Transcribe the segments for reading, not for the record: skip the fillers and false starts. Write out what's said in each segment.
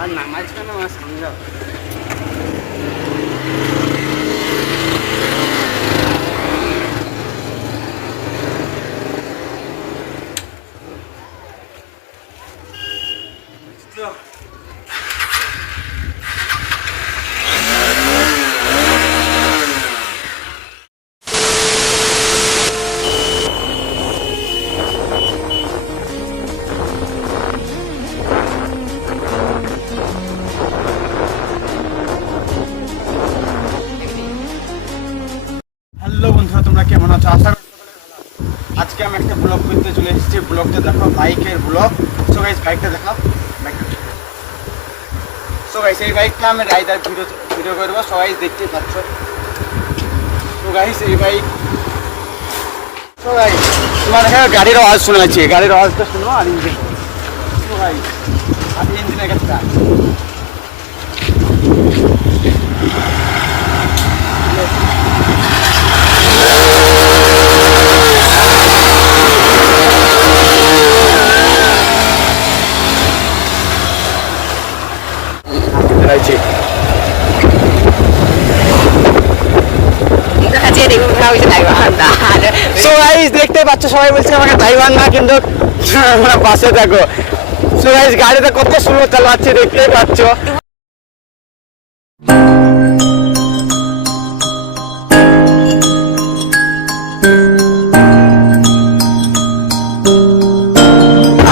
আর নামাজ কেন সামনে যাও। হ্যালো বন্ধুরা, তোমরা কেমন আছো? আশা করি আজকে আমি একটা ব্লগ করতে চলে এসেছি। ব্লগটা দেখো, বাইকের ব্লগ। সো গাইস, বাইকটা দেখো। সো গাইস, এই বাইকটা আমি রাইডার ভিডিও করবো। সো গাইস, দেখতেই পাচ্ছ। সো গাইস, এই বাইক। সো গাইস, তোমার এখানে গাড়ির আওয়াজ শোনা যাচ্ছে। গাড়ির আওয়াজটা শুনো আর ইঞ্জিন। সো গাইস, আর ইঞ্জিনের কাছটা সো গাইস, দেখতে পাচ্ছ, সবাই বলছে আমাকে তাইওয়ান না, কিন্তু আমরা পাশে থাকো। সো গাইস, গাড়িটা কত সুন্দর চালাচ্ছে, দেখতেই পাচ্ছ।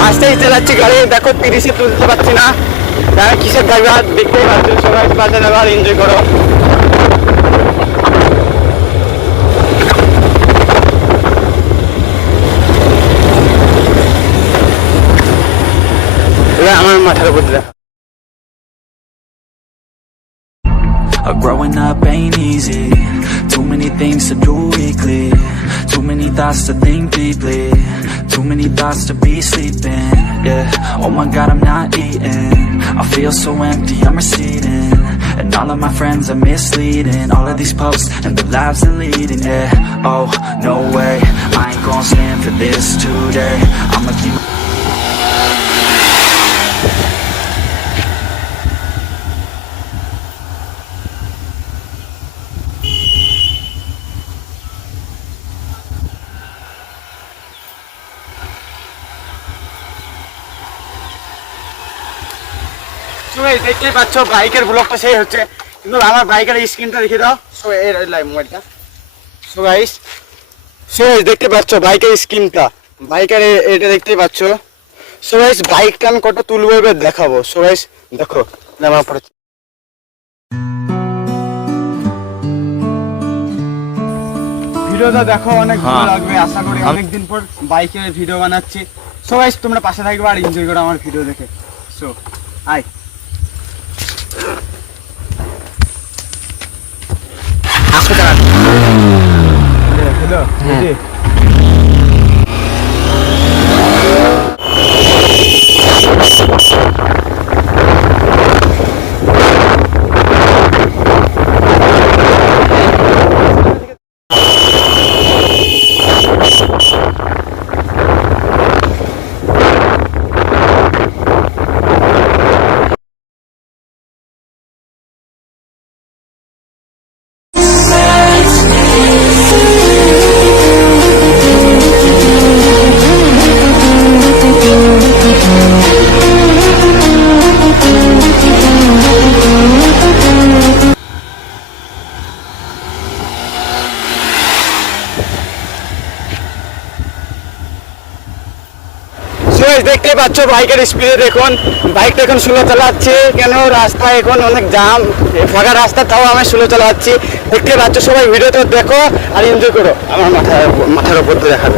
আস্তেই চালাচ্ছি গাড়ি, দেখো 30-এ তুলতে পারছি না। কিসের ড্রাইভার, দেখতেই পাচ্ছ। সবাই পাশে থাকো আর এনজয় করো। আমার মাথার উপর দিলাম। Growing up ain't easy. Too many things to do weekly. Too many thoughts to think deeply. Too many thoughts to be sleeping. Yeah. Oh my God, I'm not eating. I feel so empty, I'm receding. And all of my friends are misleading. All of these posts and the lives they're leading. Yeah. Oh no way, I ain't gonna stand for this today. I'ma keep. দেখতেই পাচ্ছ, বাইকের ব্লগটা সেই হচ্ছে, কিন্তু আমার বাইকের স্ক্রিনটা দেখে দাও। সো এই লাইভ মোবাইলটা। সো গাইস, দেখতে পাচ্ছ বাইকের স্ক্রিনটা, বাইকের এটা দেখতেই পাচ্ছ। সো গাইস, বাইকটা আমি কত তুলবো এবার দেখাবো। সো গাইস, দেখো আমার পরে ভিডিওটা দেখো, অনেক ভালো লাগবে আশা করি। অনেকদিন পর বাইকের ভিডিও বানাচ্ছি। সো গাইস, তোমরা পাশে থাকবে আর এনজয় করো আমার ভিডিও দেখে। So high. হ্যালো, দেখতে পাচ্ছ বাইকের স্পিডে দেখুন। বাইকটা এখন স্লো চালাচ্ছে কেন, রাস্তা এখন অনেক জাম, ফাঁকা রাস্তা, তাও আমি স্লো চালাচ্ছি। দেখতে পাচ্ছ, সবাই ভিডিওতে দেখো আর এনজয় করো। আমার মাথার উপর দেখাবে।